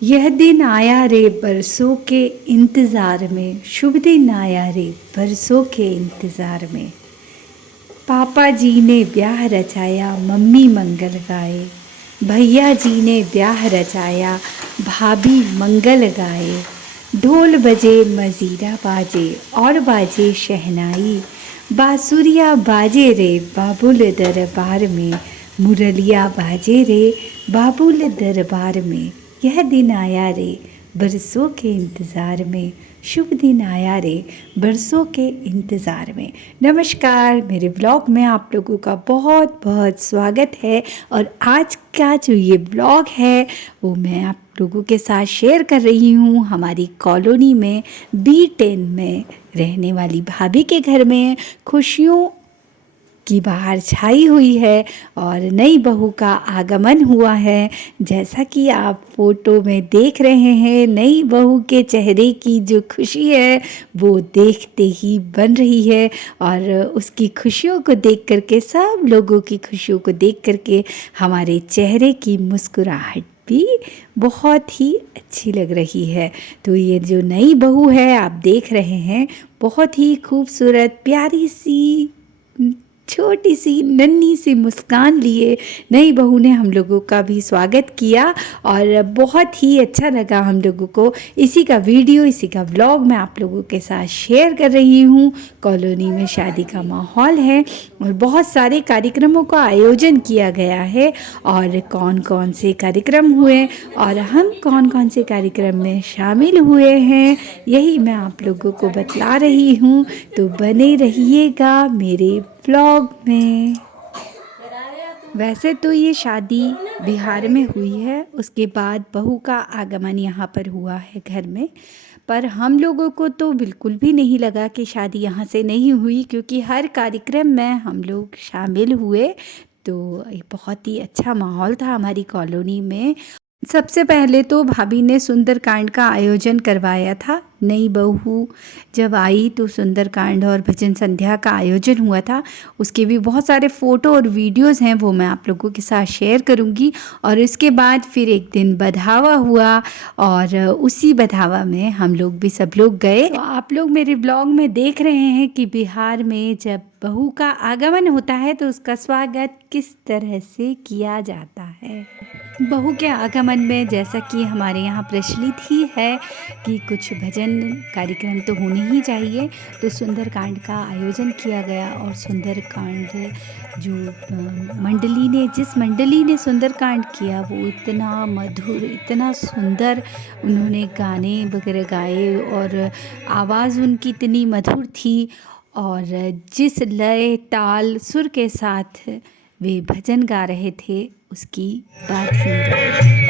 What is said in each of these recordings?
यह दिन आया रे बरसों के इंतज़ार में, शुभ दिन आया रे बरसों के इंतज़ार में। पापा जी ने ब्याह रचाया, मम्मी मंगल गाए। भैया जी ने ब्याह रचाया, भाभी मंगल गाए। ढोल बजे मजीरा बाजे और बाजे शहनाई। बांसुरिया बाजे रे बाबुल दरबार में, मुरलिया बाजे रे बाबुल दरबार में। यह दिन आया रे बरसों के इंतज़ार में, शुभ दिन आया रे बरसों के इंतज़ार में। नमस्कार, मेरे ब्लॉग में आप लोगों का बहुत बहुत स्वागत है। और आज का जो ये ब्लॉग है वो मैं आप लोगों के साथ शेयर कर रही हूँ हमारी कॉलोनी में B10 में रहने वाली भाभी के घर में। खुशियों की बाहर छाई हुई है और नई बहू का आगमन हुआ है। जैसा कि आप फोटो में देख रहे हैं, नई बहू के चेहरे की जो खुशी है वो देखते ही बन रही है। और उसकी खुशियों को देख करके, सब लोगों की खुशियों को देख करके हमारे चेहरे की मुस्कुराहट भी बहुत ही अच्छी लग रही है। तो ये जो नई बहू है आप देख रहे हैं, बहुत ही खूबसूरत प्यारी सी छोटी सी नन्ही सी मुस्कान लिए नई बहू ने हम लोगों का भी स्वागत किया। और बहुत ही अच्छा लगा हम लोगों को। इसी का वीडियो, इसी का व्लॉग मैं आप लोगों के साथ शेयर कर रही हूँ। कॉलोनी में शादी का माहौल है और बहुत सारे कार्यक्रमों का आयोजन किया गया है। और कौन कौन से कार्यक्रम हुए और हम कौन कौन से कार्यक्रम में शामिल हुए हैं, यही मैं आप लोगों को बतला रही हूँ। तो बने रहिएगा मेरे व्लॉग में। वैसे तो ये शादी बिहार में हुई है, उसके बाद बहू का आगमन यहाँ पर हुआ है घर में। पर हम लोगों को तो बिल्कुल भी नहीं लगा कि शादी यहाँ से नहीं हुई, क्योंकि हर कार्यक्रम में हम लोग शामिल हुए। तो ये बहुत ही अच्छा माहौल था हमारी कॉलोनी में। सबसे पहले तो भाभी ने सुंदरकांड का आयोजन करवाया था। नई बहू जब आई तो सुंदरकांड और भजन संध्या का आयोजन हुआ था। उसके भी बहुत सारे फ़ोटो और वीडियोज़ हैं, वो मैं आप लोगों के साथ शेयर करूंगी। और इसके बाद फिर एक दिन बधावा हुआ और उसी बधावा में हम लोग भी सब लोग गए। तो आप लोग मेरे ब्लॉग में देख रहे हैं कि बिहार में जब बहू का आगमन होता है तो उसका स्वागत किस तरह से किया जाता है। बहू के आगमन में जैसा कि हमारे यहाँ प्रचलित ही है कि कुछ भजन कार्यक्रम तो होने ही चाहिए। तो सुंदरकांड का आयोजन किया गया और सुंदरकांड जो जिस मंडली ने सुंदरकांड किया वो इतना मधुर, इतना सुंदर उन्होंने गाने वगैरह गाए और आवाज़ उनकी इतनी मधुर थी। और जिस लय ताल सुर के साथ वे भजन गा रहे थे उसकी बात ही निराली।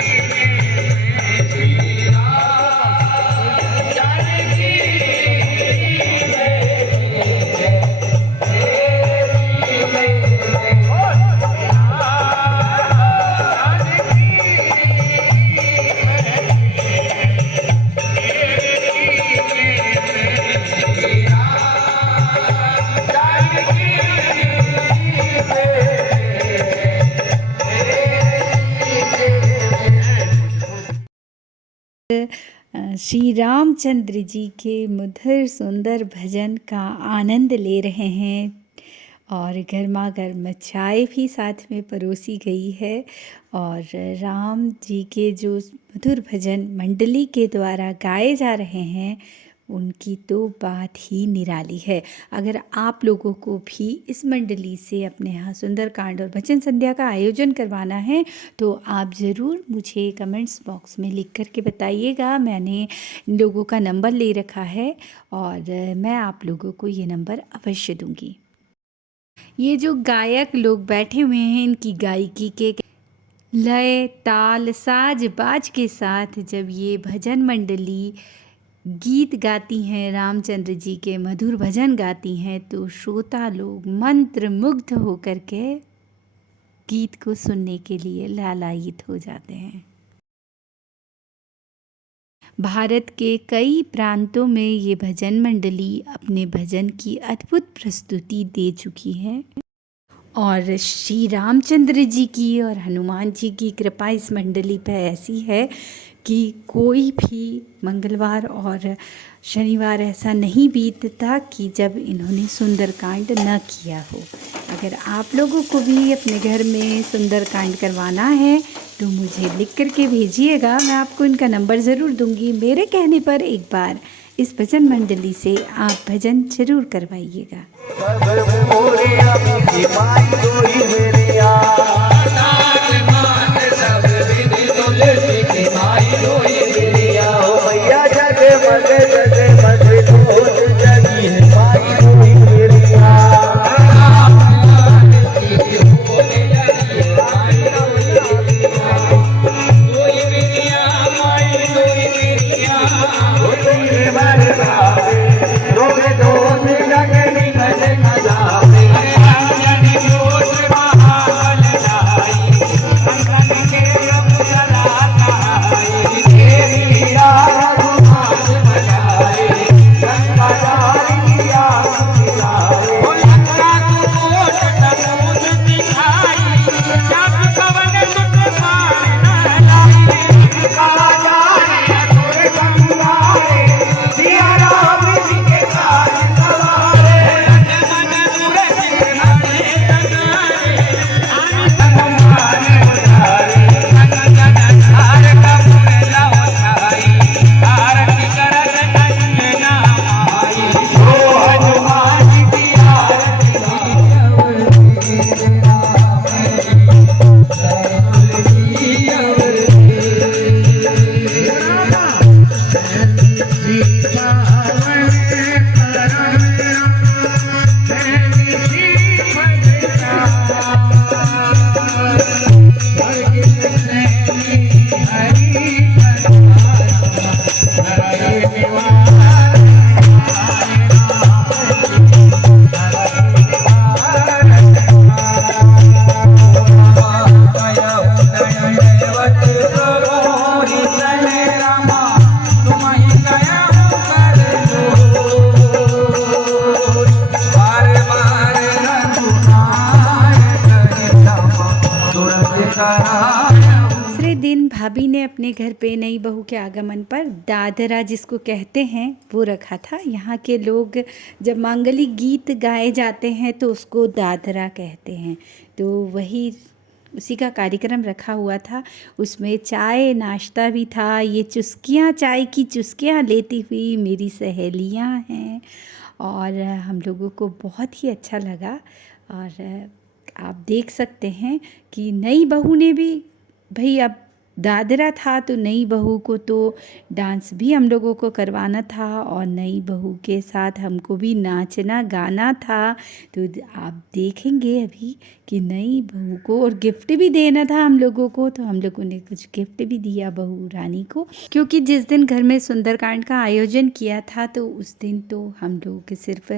श्री रामचंद्र जी के मधुर सुंदर भजन का आनंद ले रहे हैं। और गर्मा गर्म चाय भी साथ में परोसी गई है। और राम जी के जो मधुर भजन मंडली के द्वारा गाए जा रहे हैं उनकी तो बात ही निराली है। अगर आप लोगों को भी इस मंडली से अपने यहाँ सुंदरकांड और भजन संध्या का आयोजन करवाना है तो आप ज़रूर मुझे कमेंट्स बॉक्स में लिख कर के बताइएगा। मैंने इन लोगों का नंबर ले रखा है और मैं आप लोगों को ये नंबर अवश्य दूँगी। ये जो गायक लोग बैठे हुए हैं, इनकी गायकी के लय ताल साज बाज के साथ जब ये भजन मंडली गीत गाती हैं, रामचंद्र जी के मधुर भजन गाती हैं, तो श्रोता लोग मंत्र मुग्ध होकर के गीत को सुनने के लिए लालायित हो जाते हैं। भारत के कई प्रांतों में ये भजन मंडली अपने भजन की अद्भुत प्रस्तुति दे चुकी है। और श्री रामचंद्र जी की और हनुमान जी की कृपा इस मंडली पर ऐसी है कि कोई भी मंगलवार और शनिवार ऐसा नहीं बीतता कि जब इन्होंने सुंदरकांड न किया हो। अगर आप लोगों को भी अपने घर में सुंदरकांड करवाना है तो मुझे लिख करके भेजिएगा, मैं आपको इनका नंबर ज़रूर दूंगी। मेरे कहने पर एक बार इस भजन मंडली से आप भजन जरूर करवाइएगा। दूसरे दिन भाभी ने अपने घर पे नई बहू के आगमन पर दादरा जिसको कहते हैं वो रखा था। यहाँ के लोग जब मांगलिक गीत गाए जाते हैं तो उसको दादरा कहते हैं। तो वही उसी का कार्यक्रम रखा हुआ था। उसमें चाय नाश्ता भी था। ये चुस्कियाँ, चाय की चुस्कियाँ लेती हुई मेरी सहेलियाँ हैं और हम लोगों को बहुत ही अच्छा लगा। और आप देख सकते हैं कि नई बहू ने भी, भाई अब दादरा था तो नई बहू को तो डांस भी हम लोगों को करवाना था और नई बहू के साथ हमको भी नाचना गाना था। तो आप देखेंगे अभी कि नई बहू को और गिफ्ट भी देना था हम लोगों को। तो हम लोगों ने कुछ गिफ्ट भी दिया बहू रानी को, क्योंकि जिस दिन घर में सुंदरकांड का आयोजन किया था तो उस दिन तो हम लोग सिर्फ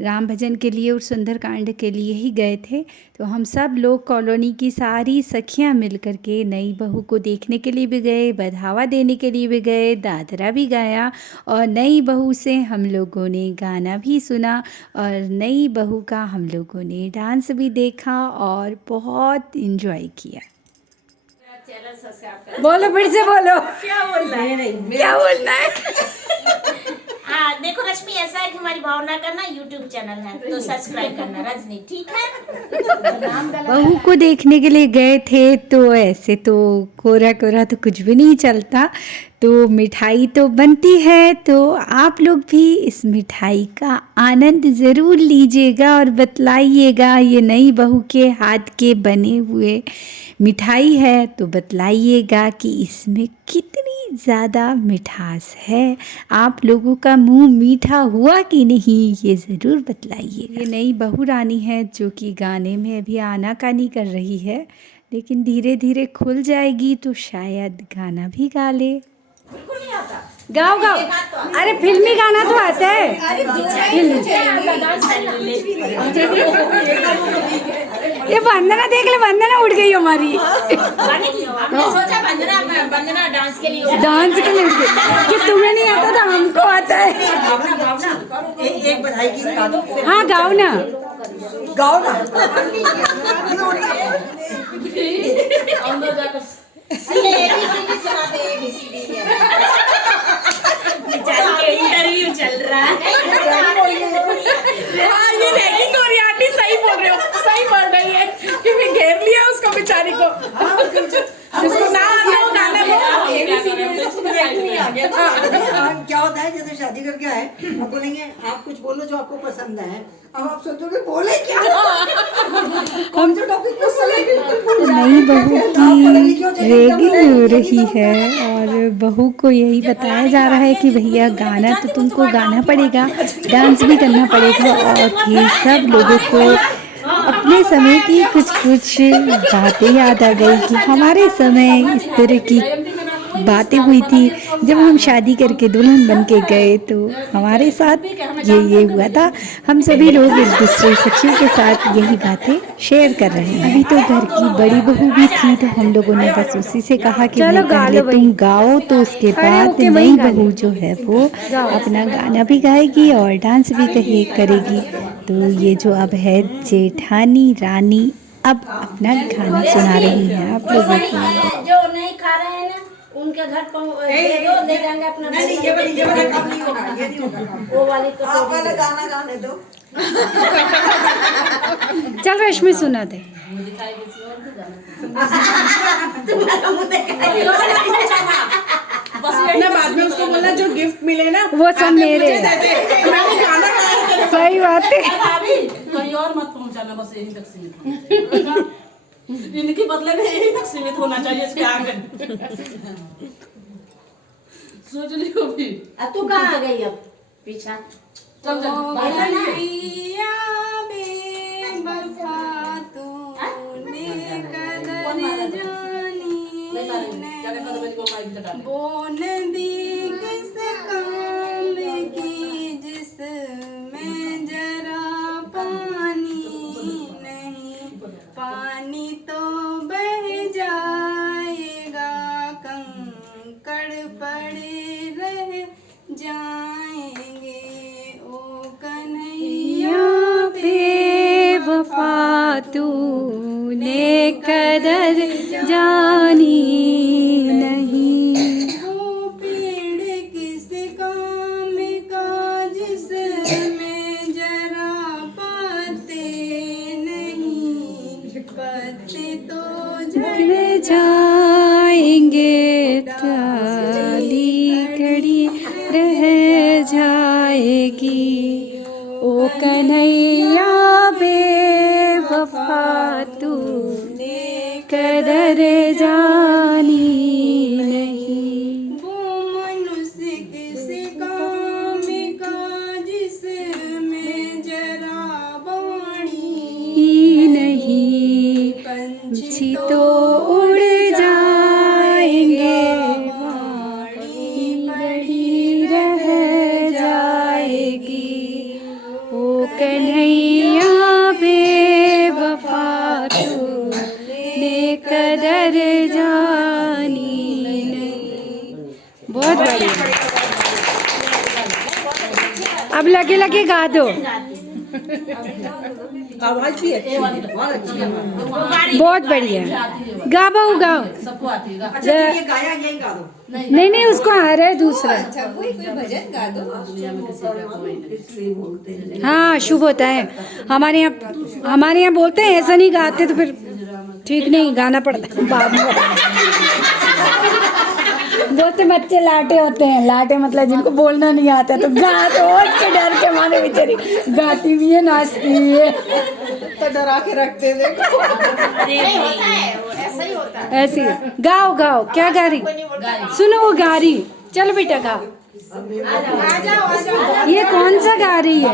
राम भजन के लिए और सुंदरकांड के लिए ही गए थे। तो हम सब लोग कॉलोनी की सारी सखियाँ मिल कर के नई बहू को देखने के लिए भी गए, बढ़ावा देने के लिए भी गए, दादरा भी गाया और नई बहू से हम लोगों ने गाना भी सुना और नई बहू का हम लोगों ने डांस भी देखा और बहुत इन्जॉय किया। बोलो, फिर से बोलो। क्या बोलना है? क्या बोलना है? हाँ देखो रश्मि, ऐसा है कि हमारी भावना का ना यूट्यूब चैनल है तो सब्सक्राइब करना रजनी, ठीक है? बहू को देखने के लिए गए थे तो ऐसे तो कोरा कोरा तो कुछ भी नहीं चलता, तो मिठाई तो बनती है। तो आप लोग भी इस मिठाई का आनंद ज़रूर लीजिएगा और बतलाइएगा ये नई बहू के हाथ के बने हुए मिठाई है तो बतलाइएगा कि इसमें कितनी ज़्यादा मिठास है। आप लोगों का मुंह मीठा हुआ कि नहीं ये ज़रूर बतलाइएगा। ये नई बहू रानी है जो कि गाने में अभी आनाकानी कर रही है, लेकिन धीरे धीरे खुल जाएगी तो शायद गाना भी गा ले। बिल्कुल नहीं आता। गाओ गाओ, अरे फिल्मी गाना तो आता है। ये वंदना देख ले, वंदना उड़ गई हमारी। हमने सोचा वंदना डांस के लिए कि तुम्हें नहीं आता था हमको आता है। एक बधाई की गा दो। हाँ गाओ ना, गाओ ना। ABCD सुना दे, ABCD इंटरव्यू चल रहा है। हाँ, ये रैगिंग हो रही है आंटी, सही बोल रहे हो, सही बोल रही है कि मैं घेर लिया उसको बेचारी को, जिसको ना आता हो गाना वो ABCD नहीं आ गया। क्या होता है जैसे शादी करके आए, अब बोलेंगे आप कुछ बोलो जो आपको पसंद है, अब आप सोचोगे बोले क्या, कौन से टॉपिक पे बोलेंगे। नई बहू की रेगिंग हो रही है और बहू को यही बताया जा रहा है कि भैया गाना तो तुमको गाना पड़ेगा, डांस भी करना पड़ेगा। और ये सब लोगों को अपने समय की कुछ कुछ बातें याद आ गई कि हमारे समय इस तरह की बातें हुई थी। जब हम शादी करके दुल्हन बन के गए तो हमारे साथ ये हुआ था। हम सभी लोग एक दूसरे सखियों के साथ यही बातें शेयर कर रहे हैं। अभी तो घर की बड़ी बहू भी थी तो हम लोगों ने बस उसी से कहा कि भाई पहले तुम गाओ, तो उसके बाद नई बहू जो है वो अपना गाना भी गाएगी और डांस भी करेगी। तो ये जो अब है जेठानी रानी अब अपना गाना सुना रही है आप लोगों को। जो नहीं खा रहे हैं ना उनके घर पर दे दो, ले जाएंगे अपना। नहीं, ये वाला काम नहीं होगा, ये नहीं होगा काम। वो वाली तो आप वाला गाना गाने दो। चल रश्मि सुना दे। बस ना बाद में उसको बोलना जो गिफ्ट मिले ना वो सब मेरे मुझे दे दे, मैं वो गाना गाया। सही बात है। कहीं और मत पहुंचाना, बस यहीं तक सीमित होना। इनके बदले में यहीं तक सीमित होना चाहिए, इसके आगे सोच लियो भी। अब तू कहाँ आ गई अब पीछा? चल चल बोन दी किस काम की जिसमें जरा पानी नहीं, पानी तो बह जाएगा, कंकड़ पड़े रह जाएंगे। ओ कन्हैया बेवफा तूने कदर जानी नहीं। वो पेड़ किस काम का जिसमें जरा पत्ते नहीं, पत्ते तो झड़ जाएंगे, ताली कड़ी रह जाएगी। ओ कन्हैया बेवफा तूने कदर जानी नहीं। वो मनुष्य किस काम का जिसमें जरा वाणी नहीं, पंछी तो उड़ जाएंगे, वाणी बड़ी रह जाएगी। ओ कन्हैया बेवफा तूने कदर जानी नहीं। बहुत बढ़िया। अब लगे लगे गा दो। आवाज भी अच्छी है, बहुत अच्छी है। बहुत बढ़िया। गा बहू गाओ। सबको आती है। अच्छा चलिए गाया यही गा दो। नहीं नहीं उसको आ रहा है दूसरा। हाँ शुभ होता है हमारे यहाँ बोलते हैं, ऐसा नहीं गाते तो फिर ठीक नहीं, गाना पड़ता है बाद में। बोलते बच्चे लाटे होते हैं, लाटे मतलब जिनको बोलना नहीं आता तो गा रोज के डर के मारे बेचारी गाती भी है नाचती भी है। तो डरा के रखते हैं, देखो। ऐसा ही होता है। ऐसी गाओ गाओ। क्या गा रही? सुनो वो गा रही। चलो बेटा गाओ। ये कौन सा गा रही है?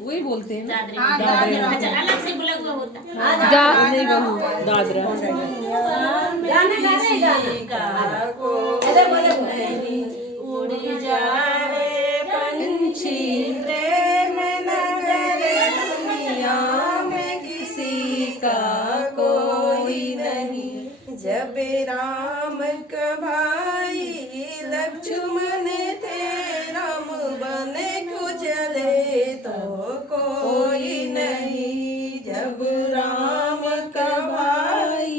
वही बोलते हैं अच्छा अलग से बोला हुआ होता है। दादरा। उड़ जा रे पंछी प्रेम नगर, दुनिया में किसी का कोई नहीं। जब राम का भाई लक्ष्मण थे, राम बन को चले तो कोई नहीं। जब राम का भाई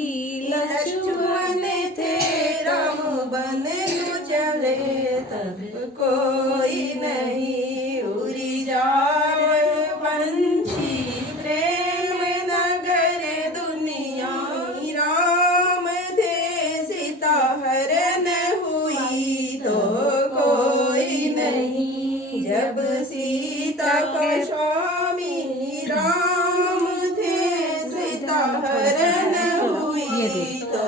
लक्ष्मण चले तब कोई नहीं उड़ी जाए पंछी प्रेम नगर दुनिया राम थे सीता हरण हुई तो कोई नहीं जब सीता का स्वामी राम थे सीता हरण हुई तो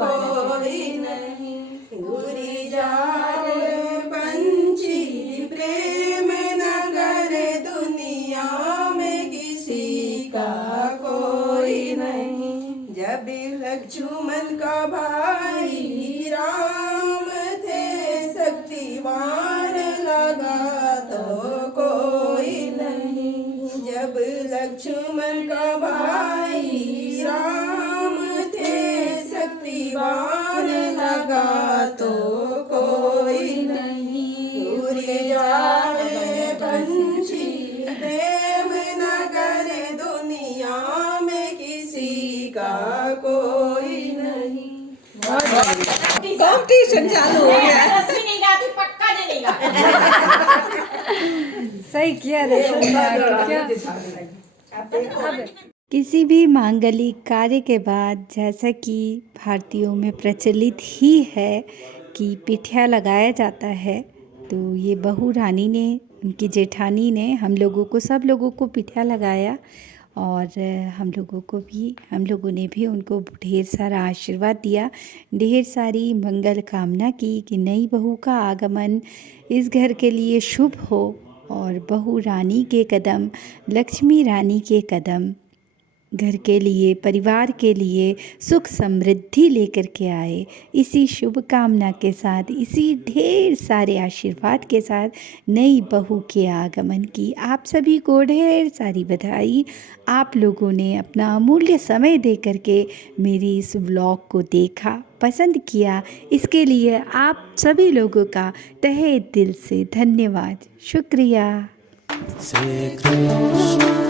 कोई नहीं उड़ी जाए पंछी प्रेम नगर दुनिया में किसी का कोई नहीं जब लक्ष्मण का भाई राम थे शक्तिवान लगा तो कोई नहीं जब लक्ष्मण का भाई राम थे शक्तिवान लगा तो कोई नहीं उड़ जाए पंछी प्रेम नगर दुनिया में किसी का कोई नहीं। कंपटीशन चालू हो गया है। रश्मि नहीं गाती, पक्का नहीं गाती। सही किया क्या किसी भी मांगलिक कार्य के बाद, जैसा कि भारतीयों में प्रचलित ही है कि पिठिया लगाया जाता है, तो ये बहू रानी ने, उनकी जेठानी ने हम लोगों को पिठिया लगाया और हम लोगों ने भी उनको ढेर सारा आशीर्वाद दिया, ढेर सारी मंगल कामना की कि नई बहू का आगमन इस घर के लिए शुभ हो और बहू रानी के कदम, लक्ष्मी रानी के कदम घर के लिए, परिवार के लिए सुख समृद्धि लेकर के आए। इसी शुभ कामना के साथ, इसी ढेर सारे आशीर्वाद के साथ नई बहू के आगमन की आप सभी को ढेर सारी बधाई। आप लोगों ने अपना अमूल्य समय दे करके मेरी इस व्लॉग को देखा, पसंद किया, इसके लिए आप सभी लोगों का तहे दिल से धन्यवाद, शुक्रिया। श्री कृष्ण